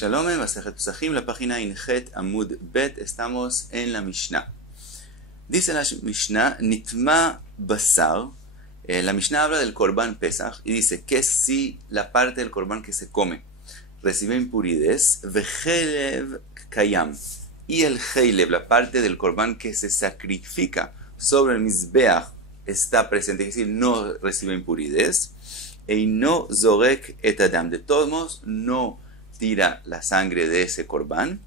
Shalom, Masejet Pesachim, la página Inhet Amud Bet, estamos en la Mishnah. Dice la Mishnah, Nitma Basar, la Mishnah habla del Korban Pesach y dice que si la parte del Korban que se come recibe impuridades, Vechelev Kayam, y el Heilev, la parte del Korban que se sacrifica sobre el Mizbeach, está presente, es decir, no recibe impuridades, y no Zorek et Adam, de todos modos, no tira la sangre de ese Korban,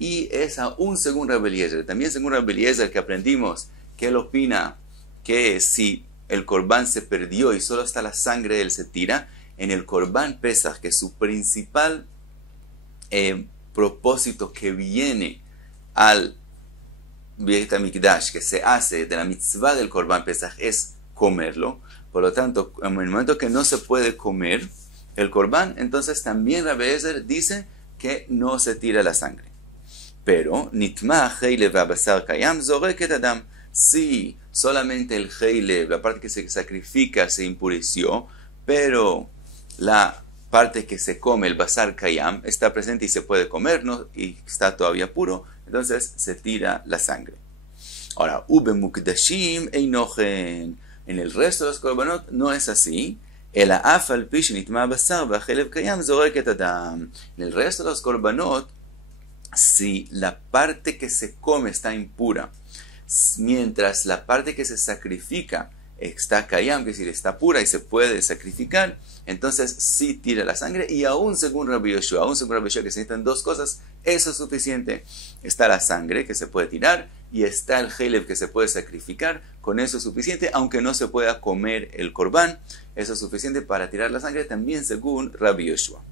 y es aún según Rabbi Eliezer. También según Rabbi Eliezer que aprendimos que él opina que si el Korban se perdió y solo está la sangre de él se tira, en el Korban Pesach, que su principal propósito que viene al Beit HaMikdash, que se hace de la mitzvah del Korban Pesach, es comerlo. Por lo tanto, en el momento que no se puede comer el Korban, entonces también Rabbi Eliezer dice que no se tira la sangre. Pero, Nitma Heilev Basar Kayam Zorek et Adam, si solamente el Heilev, la parte que se sacrifica, se impureció, pero la parte que se come, el Basar Kayam, está presente y se puede comer, ¿no? Y está todavía puro, entonces se tira la sangre. Ahora, Ube Mukdashim Einochen, en el resto de los Korbanot no es así. En el resto de los Korbanot, si la parte que se come está impura, mientras la parte que se sacrifica está kayam, que es decir, está pura y se puede sacrificar, entonces sí tira la sangre. Y aún según Rabbi Yoshua, que se necesitan dos cosas, eso es suficiente. Está la sangre que se puede tirar y está el heilev que se puede sacrificar. Con eso es suficiente, aunque no se pueda comer el korban, eso es suficiente para tirar la sangre, también según Rabbi Yoshua.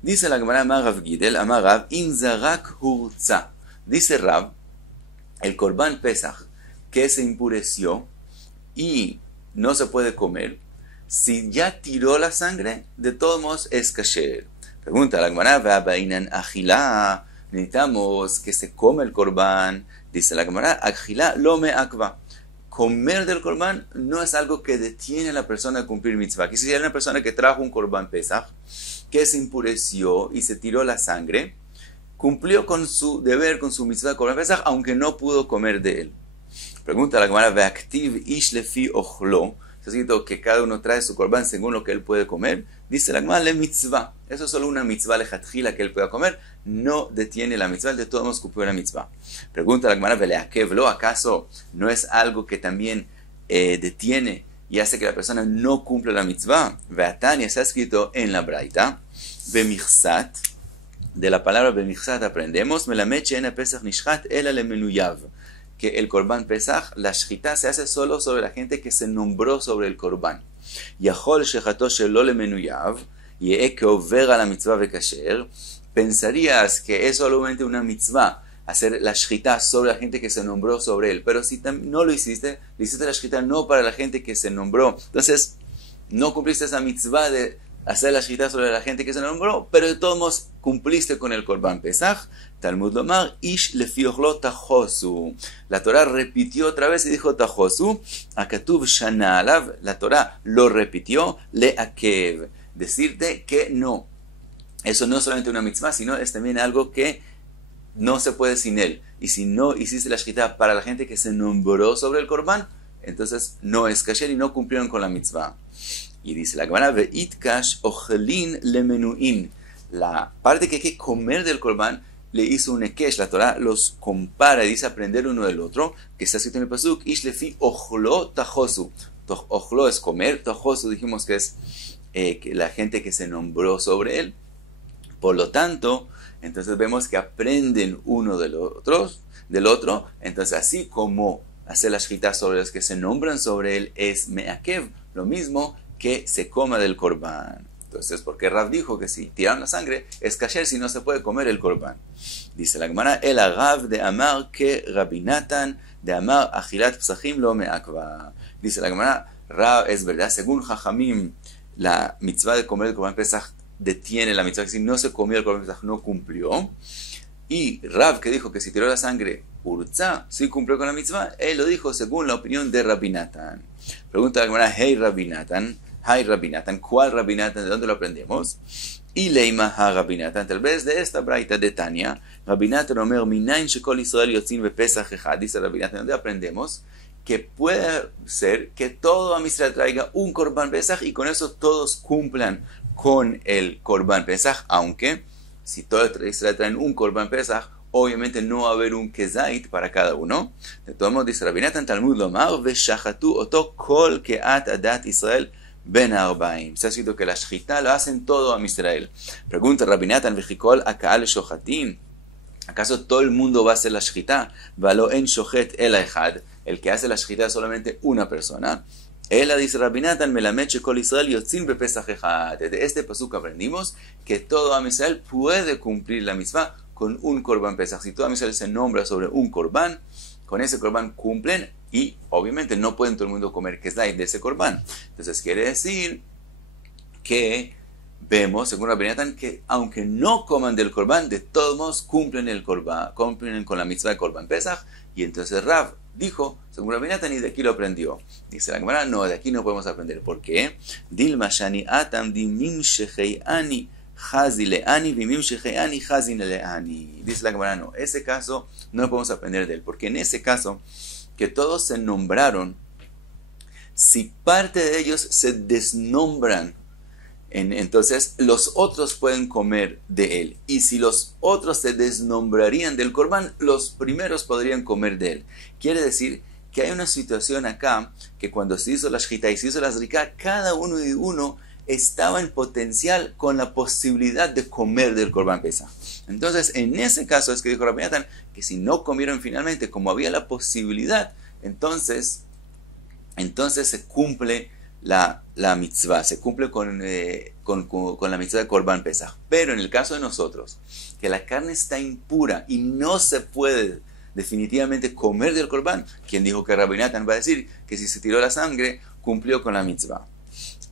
Dice la Gemara, Amar Rav Gidel, Amar Rav, Inzarak Hurza. Dice Rav, el korban Pesach que se impureció y no se puede comer, si ya tiró la sangre, de todos modos es kasher. Pregunta la Gemara, Va'bainan Achila, necesitamos que se come el korban. Dice la Gemara, Achila lo me akva. Comer del korban no es algo que detiene a la persona de cumplir mitzvah. Que si hay una persona que trajo un korban Pesach, que se impureció y se tiró la sangre, cumplió con su deber, con su mitzvah de korban Pesach, aunque no pudo comer de él. Pregunta la Gemara, Ve'aktiv ish lefi ochlo. Está escrito que cada uno trae su korban según lo que él puede comer. Dice la Gemara, le mitzvah. Eso es solo una mitzvah lejatjila que él pueda comer. No detiene la mitzvah, de todos modos cumplió la mitzvah. Pregunta la Gemara, Ve'leakevlo. ¿Acaso no es algo que también detiene y hace que la persona no cumpla la mitzvah? Ve'atania está escrito en la Braita, Bemichsat. De la palabra Bemichsat aprendemos, Melamed she'en pesach nishchat ela lemenuyav, que el Korban Pesach, la shchita se hace solo sobre la gente que se nombró sobre el Korban. Yachol shechato shelo lemenuyav, ye'e keover a la mitzvah vekasher. Pensarías que es solamente una mitzvah, hacer la shchita sobre la gente que se nombró sobre él. Pero si no lo hiciste, le hiciste la shchita no para la gente que se nombró. Entonces, no cumpliste esa mitzvah de hacer la shchita sobre la gente que se nombró, pero de todos modos cumpliste con el Korban Pesach. Talmud lomar, ish lefi ochlo tachosu. La Torah repitió otra vez y dijo tachosu. Akatuv shana alav, la Torah lo repitió, le akev. Decirte que no. Eso no es solamente una mitzvah, sino es también algo que no se puede sin él. Y si no hiciste la shchita para la gente que se nombró sobre el Korban, entonces no es kasher y no cumplieron con la mitzvah. Y dice la Gemara, ve'itkash ochelin lemenuin. La parte que hay que comer del Korban le hizo un ekesh. La Torah los compara y dice aprender uno del otro, que está escrito en el pasuk, ish lefi ochlo tachosu. Ochlo es comer, tachosu dijimos que es que la gente que se nombró sobre él. Por lo tanto, entonces vemos que aprenden uno del otro. Entonces así como hacer la shchita sobre los que se nombran sobre él es me'akev, lo mismo que se coma del Korban. Entonces, porque Rav dijo que si tiraron la sangre, es kasher si no se puede comer el Korban. Dice la Gemara, el Rav de Amar que Rabbi Natan de Amar achilat psachim lo me'akva. Dice la Gemara, Rav es verdad, según Jajamim, la mitzvah de comer el Korban Pesach detiene la mitzvah, que si no se comió el Korban Pesach no cumplió. Y Rav, que dijo que si tiró la sangre, Urza, sí cumplió con la mitzvah, él lo dijo según la opinión de Rabbi Natan. Pregunta la Gemara, hey Rabbi Natan, ¿cuál Rabbi Natan? ¿De dónde lo aprendemos? Y leima ha Rabbi Natan, tal vez de esta braita de Tania, Rabbi Natan omer minayin shekol Israel yotzin bepesach echad, dice Rabbi Natan, donde aprendemos que puede ser que todo Am Israel traiga un Korban Pesach y con eso todos cumplan con el Korban Pesach, aunque si todo Israel traen un Korban Pesach, obviamente no va a haber un kezait para cada uno. De todos modos, dice Rabbi Natan, Talmud lomar, veshachatu oto kol keat adat Israel ben arbaim. Está escrito que la shchita lo hacen todo a Israel. Pregunta Rabbi Natan, vejikol akaal shochatin. ¿Acaso todo el mundo va a hacer la shchita? Valo en shochet el echad. El que hace la shchita es solamente una persona. Ella dice Rabbi Natan, melamed shekol Israel yotzin bepesach echad. De este pasuk aprendimos que todo Am Israel puede cumplir la mitzvah con un Korban Pesach. Si todo Am Israel se nombra sobre un Korban, con ese Korban cumplen y obviamente no pueden todo el mundo comer kezait de ese Korban. Entonces quiere decir que vemos, según Rabbi Natan, que aunque no coman del Korban, de todos modos cumplen el Korban, cumplen con la mitzvah de Korban Pesach. Y entonces Rav dijo, según Rabbi Natan, y de aquí lo aprendió. Dice la Gemara, no, de aquí no podemos aprender. ¿Por qué? Dilma shani atam dimim shecheiani chazi leani vimim shecheiani chazi leani. Dice la Gemara, no, ese caso no podemos aprender de él, porque en ese caso que todos se nombraron, si parte de ellos se desnombran, entonces los otros pueden comer de él. Y si los otros se desnombrarían del Korban, los primeros podrían comer de él. Quiere decir que hay una situación acá, que cuando se hizo la shchita y se hizo la zrika, cada uno y uno estaba en potencial con la posibilidad de comer del Korban Pesach. Entonces, en ese caso es que dijo Rabbi Natan, que si no comieron finalmente, como había la posibilidad, entonces se cumple la mitzvah, se cumple con la mitzvah de Korban Pesach. Pero en el caso de nosotros, que la carne está impura y no se puede definitivamente comer del Korban, quien dijo que Rabbi Natan va a decir que si se tiró la sangre, cumplió con la mitzvah.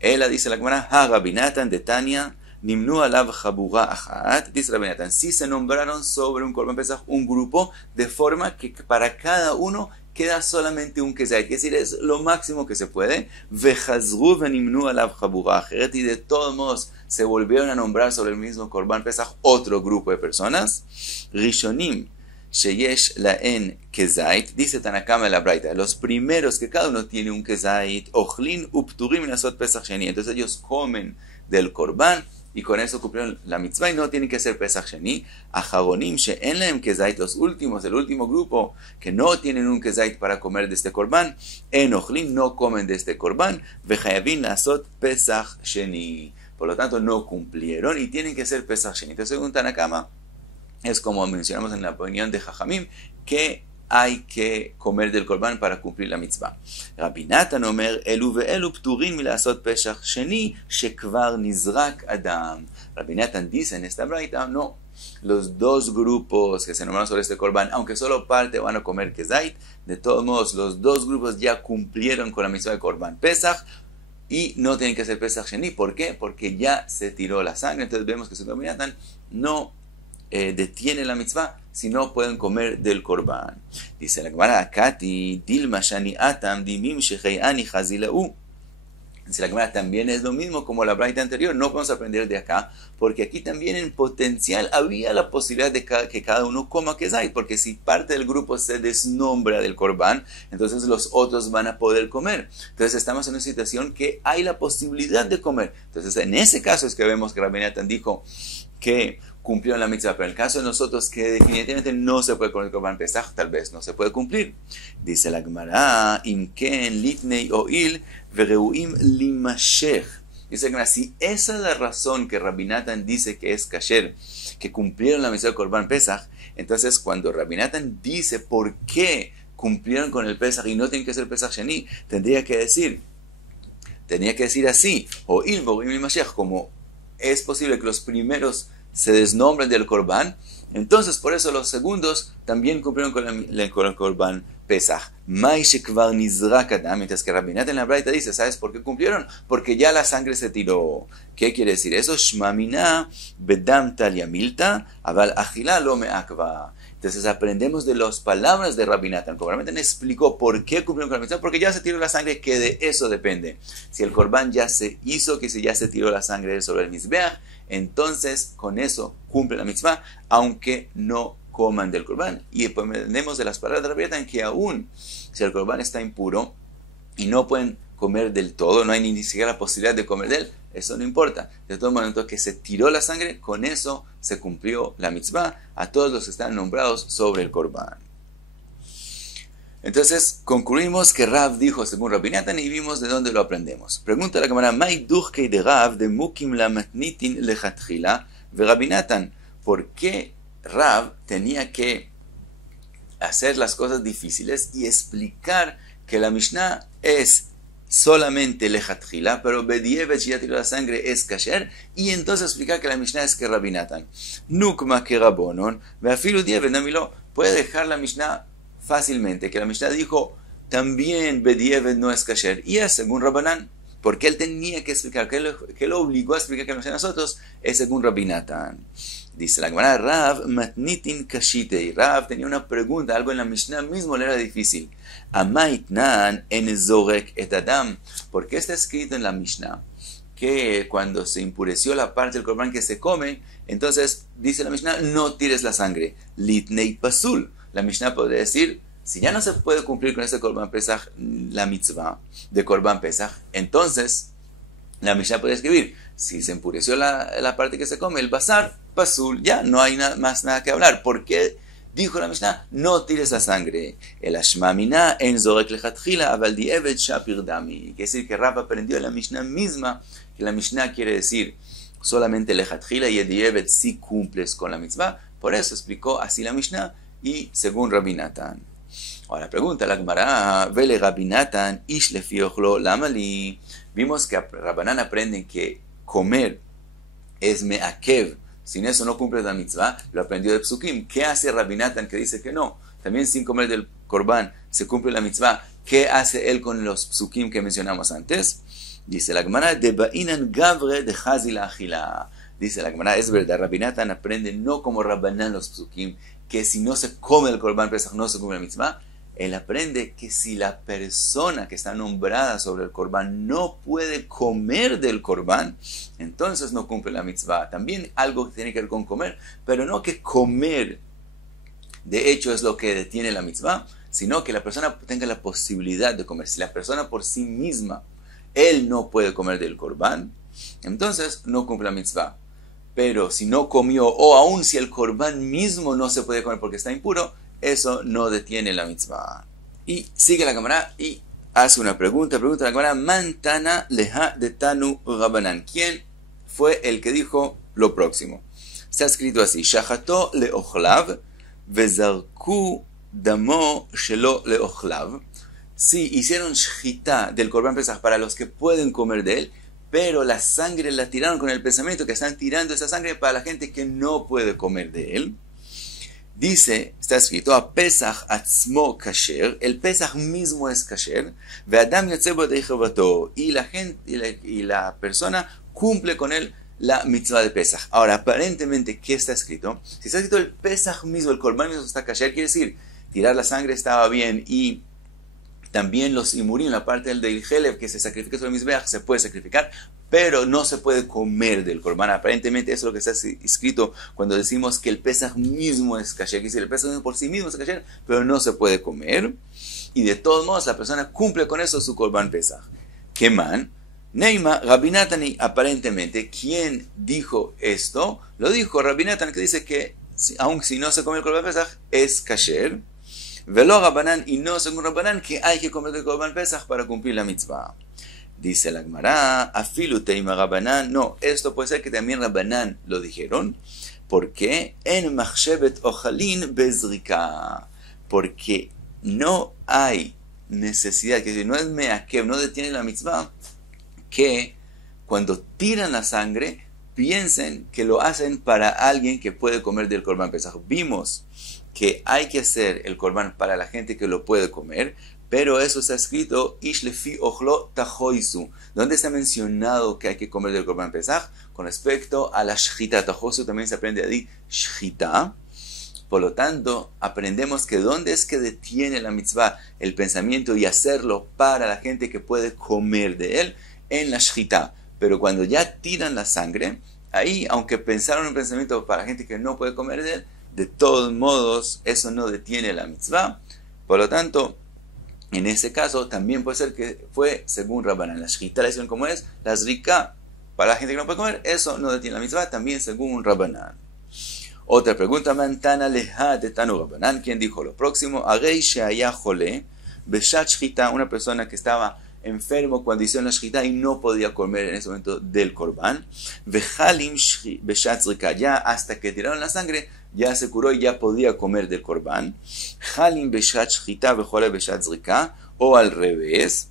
Ella dice la Gemara, ha Rabbi Natan de Tania, nimnu alav chabura achat, dice Rabbi Natan, si se nombraron sobre un Korban Pesach un grupo, de forma que para cada uno queda solamente un kezait, es decir, es lo máximo que se puede. Vechazru venimnu alav chabura achet, y de todos modos se volvieron a nombrar sobre el mismo Korban Pesach otro grupo de personas. Rishonim sheyesh laen kezait, dice Tanakama la Braita, los primeros que cada uno tiene un kezait, ochlin upturim lasot pesach sheni, entonces ellos comen del Korban y con eso cumplieron la mitzvah y no tienen que hacer pesach sheni. Ajabonim she'en lahem kezait, los últimos, el último grupo que no tienen un kezait para comer de este Korban, en ochlin no comen de este Korban, vechayavin lasot pesach sheni, por lo tanto no cumplieron y tienen que hacer pesach sheni. Entonces según Tanakama, es como mencionamos en la opinión de Jajamim, que hay que comer del Korban para cumplir la mitzvah. Rabbi Natan omer, elu ve'elu pturin milasot pesach sheni, shekvar nizrak adam. Rabbi Natan dice en esta braita, no, los dos grupos que se nombraron sobre este Korban, aunque solo parte van a comer kezait, de todos modos, los dos grupos ya cumplieron con la mitzvah de Korban Pesach, y no tienen que hacer pesach sheni. ¿Por qué? Porque ya se tiró la sangre. Entonces vemos que según Rabbi Natan no detiene la mitzvah si no pueden comer del Korban. Dice la Gemara, Akati, Dilma Shani Atam, Dimim Shecheiani Chazilau. Dice la Gemara, también es lo mismo como la braita anterior, no podemos aprender de acá, porque aquí también en potencial había la posibilidad de que cada uno coma kezait, porque si parte del grupo se desnombra del Korban, entonces los otros van a poder comer. Entonces estamos en una situación que hay la posibilidad de comer. Entonces en ese caso es que vemos que Rabbi Natan dijo que cumplieron la mitzvah, pero en el caso de nosotros que definitivamente no se puede comer el Korban Pesach, tal vez no se puede cumplir. Dice la Gemara, imken litnei oil vereuim limashech. Dice la Gemara, si esa es la razón que Rabbi Natan dice que es kasher, que cumplieron la mitzvah del Korban Pesach, entonces cuando Rabbi Natan dice por qué cumplieron con el Pesach y no tienen que hacer Pesach Sheni, tendría que decir así, oil vereuim limashech, como es posible que los primeros se desnombren del Korban, entonces por eso los segundos también cumplieron con el Korban Pesach. Mientras que Rabbi Natan en la Braita dice, ¿sabes por qué cumplieron? Porque ya la sangre se tiró. ¿Qué quiere decir eso? Shmamina bedam talia milta, aval achila lo me'akva. Entonces aprendemos de las palabras de Rabbi Natan. Como Rabbi Natan explicó por qué cumplieron con la mitzvah, porque ya se tiró la sangre, que de eso depende. Si el Korban ya se hizo, que si ya se tiró la sangre sobre el Mizbeach, entonces con eso cumple la mitzvah, aunque no coman del corbán. Y aprendemos de las palabras de Rabbi Natan que aún si el corbán está impuro y no pueden comer del todo, no hay ni siquiera la posibilidad de comer de él, eso no importa. De todo momento que se tiró la sangre, con eso se cumplió la mitzvah a todos los que están nombrados sobre el corbán. Entonces concluimos que Rav dijo según Rabbi Natan y vimos de dónde lo aprendemos. Pregunta la cámara, ¿May duchkei de Rav de mukim la matnitin lechatchila ve Rabbi Natan? ¿Por qué Rav tenía que hacer las cosas difíciles y explicar que la Mishnah es solamente lechatchila, pero bedievet si ya tiró la sangre es kasher, y entonces explicar que la Mishnah es que Rabbi Natan nukma que rabonon ve afilu dievet namilo? Puede dejar la Mishnah fácilmente, que la Mishnah dijo también bedievet no es kasher, y es según Rabbanan, porque él tenía que explicar, que lo obligó a explicar que la Mishnah de nosotros es según Rabbi Natan. Dice la Gemara, Rav matnitin kashitei. Rav tenía una pregunta, algo en la Mishnah mismo le era difícil. Amaitnan en zorek et adam. ¿Por qué está escrito en la Mishnah que cuando se impureció la parte del corbán que se come, entonces dice la Mishnah, no tires la sangre? Litnei pasul. La Mishnah podría decir, si ya no se puede cumplir con ese Korban Pesach, la mitzvah de Korban Pesach, entonces la Mishnah podría escribir, si se empureció la parte que se come, el basar, pasul, ya no hay más nada que hablar. ¿Por qué dijo la Mishnah, no tires la sangre? El ashmamina en zorek lechatchila aval dievet shapir dami. Quiere decir que Rav aprendió en la Mishnah misma, que la Mishnah quiere decir solamente lechatchila y el dievet si cumples con la mitzvah. Por eso explicó así la Mishnah y según Rabbi Natan. Ahora pregunta la Gemara, vele Rabbi Natan ish lefi ochlo lamali. Vimos que Rabbanan aprenden que comer es me'akev, sin eso no cumple la mitzvah, lo aprendió de Psukim. ¿Qué hace Rabbi Natan que dice que no? También sin comer del corbán se cumple la mitzvah. ¿Qué hace él con los Psukim que mencionamos antes? Dice la Gemara, de ba'inan gavre de hazil achila. Dice la Gemara, es verdad, Rabbi Natan aprende no como Rabbanan los Psukim, que si no se come el corbán pesach no se cumple la mitzvah. Él aprende que si la persona que está nombrada sobre el corbán no puede comer del corbán, entonces no cumple la mitzvah. También algo que tiene que ver con comer, pero no que comer de hecho es lo que detiene la mitzvah, sino que la persona tenga la posibilidad de comer. Si la persona por sí misma, él no puede comer del corbán, entonces no cumple la mitzvah. Pero si no comió, o aun si el corbán mismo no se puede comer porque está impuro, eso no detiene la mitzvah. Y sigue la Gemara y hace una pregunta. Pregunta la Gemara, Mantana leha de Tanu Rabbanan. ¿Quién fue el que dijo lo próximo? Está escrito así, Shachato leochlav vezarku damo shelo leochlav. Sí, hicieron shchita del Korban Pesach para los que pueden comer de él, pero la sangre la tiraron con el pensamiento que están tirando esa sangre para la gente que no puede comer de él. Dice, está escrito, a Pesach atzmo kasher, el Pesach mismo es kasher, ve'adam yatzebo de Jehová, y la gente y la persona cumple con él la mitzvah de Pesach. Ahora, aparentemente, ¿qué está escrito? Si está escrito el Pesach mismo, el Korban mismo está kasher, quiere decir, tirar la sangre estaba bien y también los imurim, la parte del Helev que se sacrifica sobre el Mizbeach, se puede sacrificar, pero no se puede comer del Korban. Aparentemente eso es lo que está escrito cuando decimos que el Pesach mismo es kasher. Quiere decir, el Pesach por sí mismo es kasher, pero no se puede comer. Y de todos modos, la persona cumple con eso su Korban Pesach. ¿Qué man? Neima, Rabbi Natan, aparentemente, ¿quién dijo esto? Lo dijo Rabbi Natan, que dice que aun si no se come el Korban Pesach, es kasher. Velo Rabbanan, y no según Rabbanan, que hay que comer el Korban Pesach para cumplir la mitzvah. Dice la Gemara, afilu teima Rabbanan, no, esto puede ser que también Rabbanan lo dijeron, porque en machshevet ochalin bezrika, porque no hay necesidad, que decir, no es meakev, no detiene la mitzvah, que cuando tiran la sangre, piensen que lo hacen para alguien que puede comer del Korban Pesach. Vimos que hay que hacer el Korban para la gente que lo puede comer, pero eso está escrito, Ish lefi ochlo tajoisu, donde está mencionado que hay que comer del Korban Pesach. Con respecto a la shchita, tajoisu también se aprende ahí, shchita. Por lo tanto, aprendemos que dónde es que detiene la mitzvah el pensamiento y hacerlo para la gente que puede comer de él, en la shchita. Pero cuando ya tiran la sangre, ahí, aunque pensaron un pensamiento para gente que no puede comer de él, de todos modos, eso no detiene la mitzvah. Por lo tanto, en ese caso, también puede ser que fue según Rabbanán. La shchita la hicieron como es, la zrika, para la gente que no puede comer, eso no detiene la mitzvah, también según Rabbanán. Otra pregunta, Mantana leha de Tanu Rabbanán, ¿quién dijo lo próximo? Agei sheaya jole, beshat shchita, una persona que estaba enfermo cuando hicieron la shchita y no podía comer en ese momento del korban. Vejalim beshat zrika, ya hasta que tiraron la sangre, ya se curó y ya podía comer del korban. Halim beshat shchita vejole beshat zrika, o al revés,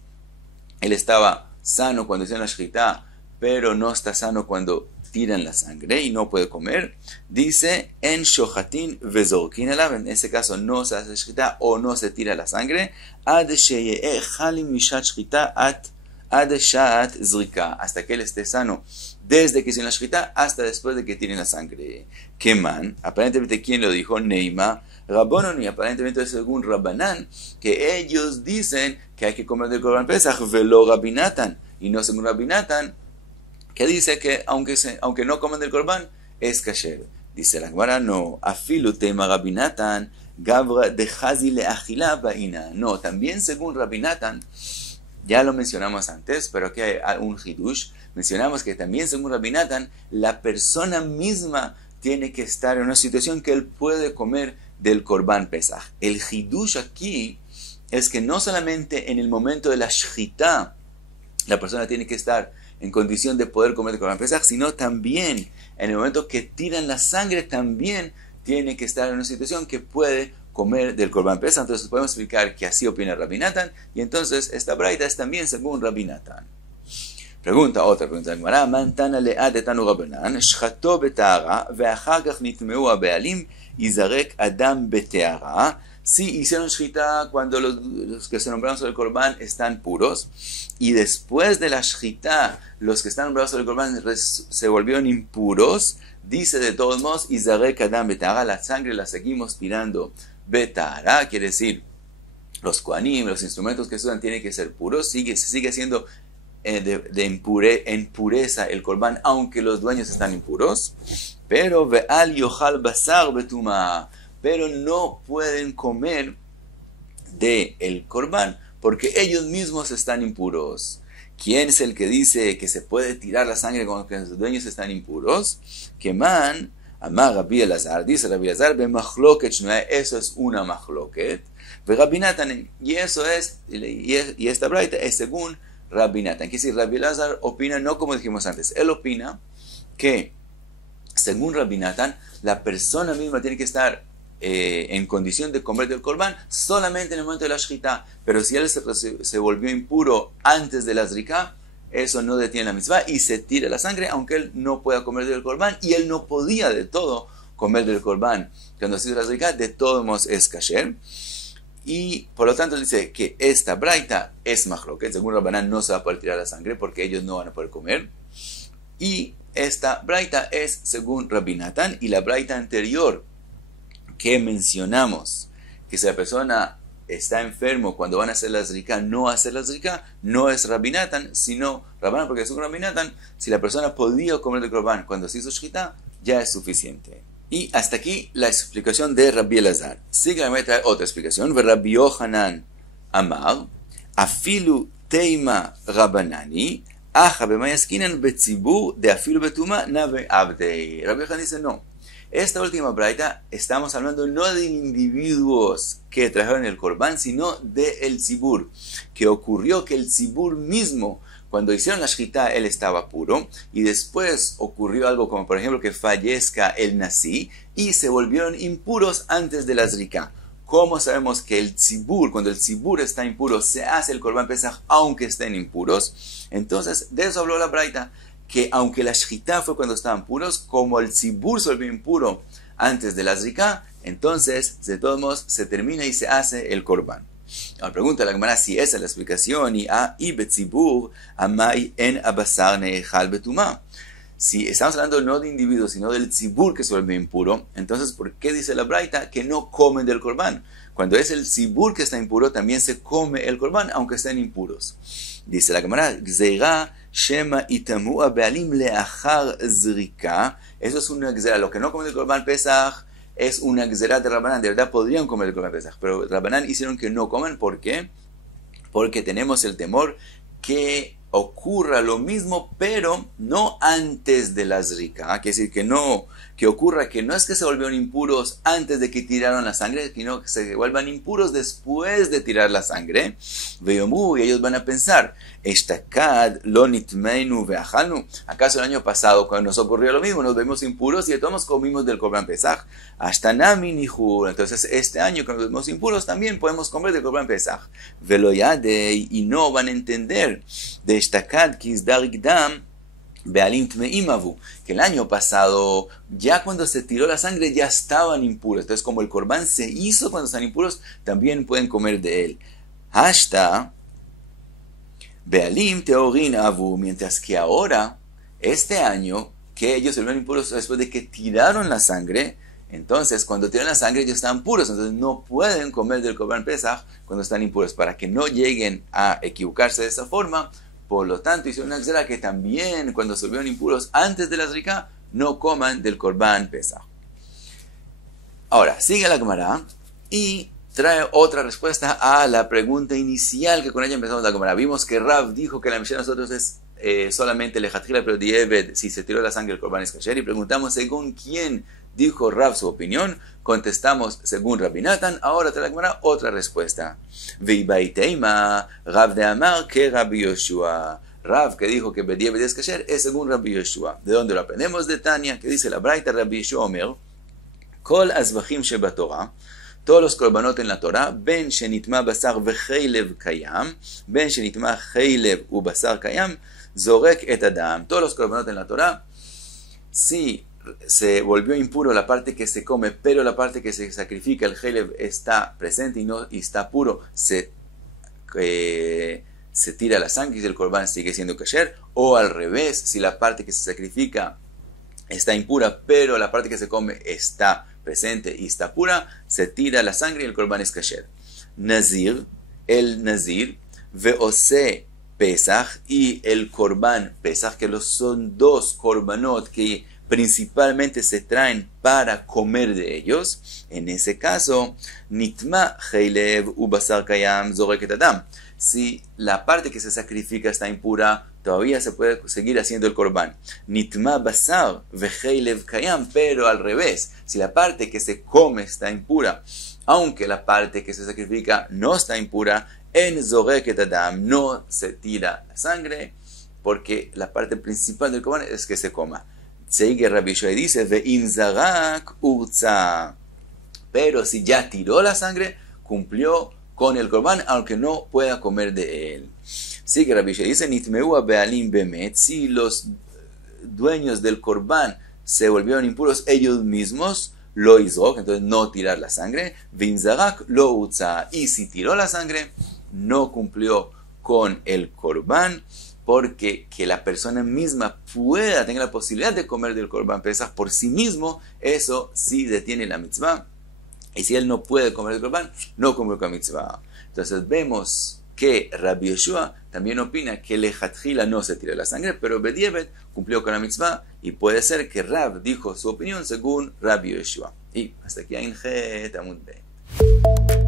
él estaba sano cuando hicieron la shchita, pero no está sano cuando tiran la sangre y no puede comer. Dice, en shohatin vezorkin alav, en ese caso no se hace shchita o no se tira la sangre, ad sheyeh halim mishat shchita ad shat zrika, hasta que él esté sano, desde que hicieron la shchita hasta después de que tiren la sangre. Keman, aparentemente, ¿quién lo dijo? Neima, Rabbonon, y aparentemente según Rabbanán, que ellos dicen que hay que comer del korban pesach, velo Rabbi Natan, y no según Rabbi Natan, que dice que aunque no coman del korban, es kasher. Dice la Gemara, no, afilu tema Rabbi Natan, gavra de hazi le achila baina. No, también según Rabbi Natan, ya lo mencionamos antes, pero aquí hay un hidush. Mencionamos que también según Rabbi Natan, la persona misma tiene que estar en una situación que él puede comer del korban pesach. El hidush aquí es que no solamente en el momento de la shchita la persona tiene que estar en condición de poder comer del korban pesach, sino también en el momento que tiran la sangre también tiene que estar en una situación que puede comer del korban pesach. Entonces podemos explicar que así opina Rabbi Natan, y entonces esta braita es también según Rabbi Natan. Otra pregunta. Mantana le'ad etanu Rabbanan, shchato betahara, ve'achar kach nitmeu ha'be'alim, yizarek adam betahara. Si hicieron shchita cuando los que se nombraron sobre el korban están puros, y después de la shchita los que están nombrados sobre el korban se volvieron impuros, dice de todos modos, Izarek Adam Betahara, la sangre la seguimos tirando. Betahara quiere decir, los kohanim, los instrumentos que se usan tienen que ser puros, se sigue siendo en pureza el korban, aunque los dueños están impuros, pero ve'al yochal basar betuma, pero no pueden comer de el korban porque ellos mismos están impuros. ¿Quién es el que dice que se puede tirar la sangre cuando los dueños están impuros? Keman, amar Rabbi Elazar, dice Rabbi Elazar, b'machloket shnuah, eso es una machloket, Rabbi Natan, y eso es, y esta braita es según Rabbi Natan. Quiere decir, Rabbi Elazar opina no como dijimos antes, él opina que según Rabbi Natan, la persona misma tiene que estar en condición de comer del korban solamente en el momento de la shchita, pero si él se volvió impuro antes de la zrika, eso no detiene la mitzvah y se tira la sangre, aunque él no pueda comer del korban, y él no podía de todo comer del korban cuando se hizo la zrika, de todos modos es kasher. Y por lo tanto dice que esta braita es machloket, según Rabbanán no se va a poder tirar la sangre porque ellos no van a poder comer, y esta braita es según Rabbi Natan, y la braita anterior que mencionamos, que si la persona está enfermo cuando van a hacer la zrika, no hacer la zrika, no es Rabbi Natan, sino Rabbanán, porque según Rabbi Natan, si la persona podía comer del korban cuando se hizo shchita, ya es suficiente. Y hasta aquí la explicación de Rabbi Elazar. Sigue otra explicación. Rabbi Yohanan amar, afilu teima rabbanani, aja bemayaskinan betzibur de afilu betuma nave abdei. Rabbi Yohanan dice no. Esta última braita estamos hablando no de individuos que trajeron el korban, sino del tzibur, que ocurrió que el tzibur mismo, cuando hicieron la shchita, él estaba puro, y después ocurrió algo como, por ejemplo, que fallezca el nasi, y se volvieron impuros antes de la zrika. ¿Cómo sabemos que el tzibur, cuando el tzibur está impuro, se hace el korban pesach aunque estén impuros? Entonces, de eso habló la braita, que aunque la shchita fue cuando estaban puros, como el tzibur se volvió impuro antes de la zrika, entonces, de todos modos, se termina y se hace el korban. Ahora pregunta la Gemara si esa es la explicación, y betzibur amai en abasar neechal betuma. Si estamos hablando no de individuos, sino del tzibur que se vuelve impuro, entonces, ¿por qué dice la braita que no comen del korban? Cuando es el tzibur que está impuro, también se come el korban, aunque estén impuros. Dice la Gemara, Gzeira Shema itamua bealim leachar zrika. Eso es una gzera. Lo que no comen del Korban Pesach es una gzera de Rabbanán. De verdad podrían comer el Korban Pesach, pero Rabbanán hicieron que no coman. ¿Por qué? Porque tenemos el temor que ocurra lo mismo, pero no antes de la zrika. Quiere decir que ocurra que no es que se volvieron impuros antes de que tiraron la sangre, sino que se vuelvan impuros después de tirar la sangre. Veyomu, y ellos van a pensar, Eshtakad lo nitmeinu ve'achalnu. ¿Acaso el año pasado, cuando nos ocurrió lo mismo, nos vimos impuros y de todos comimos del Korban Pesach? Ashtanami nihur. Entonces, este año, cuando nos vemos impuros, también podemos comer del Korban Pesach. Veloyade, y no van a entender de Eshtakad kisdarik dam bealim tmeim avu, que el año pasado, ya cuando se tiró la sangre, ya estaban impuros. Entonces, como el Korban se hizo cuando están impuros, también pueden comer de él. Hashta bealim teorin avu, mientras que ahora, este año, que ellos se volvieron impuros después de que tiraron la sangre, entonces cuando tiran la sangre ellos están puros, entonces no pueden comer del Korban Pesach cuando están impuros, para que no lleguen a equivocarse de esa forma. Por lo tanto, hicieron una gzera que también cuando se volvieron impuros antes de la zrika, no coman del Korban Pesach. Ahora, sigue la Gemara y trae otra respuesta a la pregunta inicial que con ella empezamos la Gemara. Vimos que Rav dijo que la Mishnah de nosotros es solamente lejatjila, pero dieved, si se tiró la sangre el Korban es kasher. Y preguntamos según quién dijo Rav su opinión. Contestamos según Rabbi Natan. Ahora trae la Gemara otra respuesta. Veibaiteima, Rav de Amar que Rabbi Yoshua. Rav que dijo que bedieved es kasher es según Rabbi Yoshua. ¿De dónde lo aprendemos? De Tania, que dice la Braita Rabbi Yoshua Omer, Kol azvachim shebatorah, todos los korbanot en la Torah, ben shenitma basar vecheilev kayam, ben shenitma cheilev u basar kayam, zorek et adam. Todos los korbanot en la Torah, si se volvió impuro la parte que se come, pero la parte que se sacrifica, el cheilev, está presente y está puro, se tira la sangre y el korban sigue siendo kasher. O al revés, si la parte que se sacrifica está impura, pero la parte que se come está presente y está pura, se tira la sangre y el korban es kasher. Nazir, el nazir, veose pesach, y el korban pesach, que son dos korbanot que principalmente se traen para comer de ellos. En ese caso, nitma cheilev u basar kayam zorek et adam. Si la parte que se sacrifica está impura, todavía se puede seguir haciendo el korban. Nitma basar vecheilev kayam, pero al revés, si la parte que se come está impura, aunque la parte que se sacrifica no está impura, en zorek et adam, no se tira la sangre, porque la parte principal del korban es que se coma. Sigue Rabbi Yoshua y dice, ve'im zarak urza, pero si ya tiró la sangre, cumplió con el korban, aunque no pueda comer de él. Sigue Rabbi Yoshua y dice, nitmeu bealim bemet, si los dueños del korban se volvieron impuros ellos mismos, lo izrok, entonces no tirar la sangre, ve'im zarak lo urza, y si tiró la sangre, no cumplió con el korban, porque que la persona misma tenga la posibilidad de comer del Korban Pesach por sí mismo, eso sí detiene la mitzvah. Y si él no puede comer el Korban, no come con mitzvah. Entonces vemos que Rabbi Yoshua también opina que lejatjila no se tira la sangre, pero bedieved cumplió con la mitzvah, y puede ser que Rav dijo su opinión según Rabbi Yoshua. Y hasta aquí en Amud Bet.